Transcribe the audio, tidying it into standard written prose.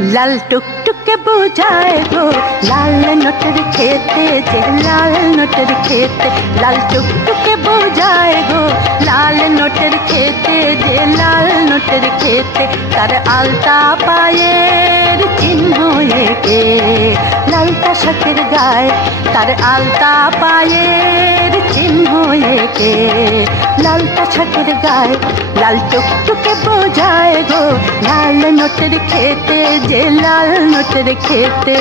লাল টুকটুকে বোঝায় গো লাল নোটের খেতে যে লাল নোটের খেতে লাল টুকটুকে বোঝায় গো লাল নোটের খেতে যে লাল নোটের খেতে তার আলতা পায়ের চিহ্ন এঁকে লালটা শাকের গায়ে তার আলতা পায়ের চিহ্ন এঁকে লালটা শাকের গায়ে লাল টুকটুকে বোঝায় গো লাল নোটের খেতে যে লাল নোটের খেতে।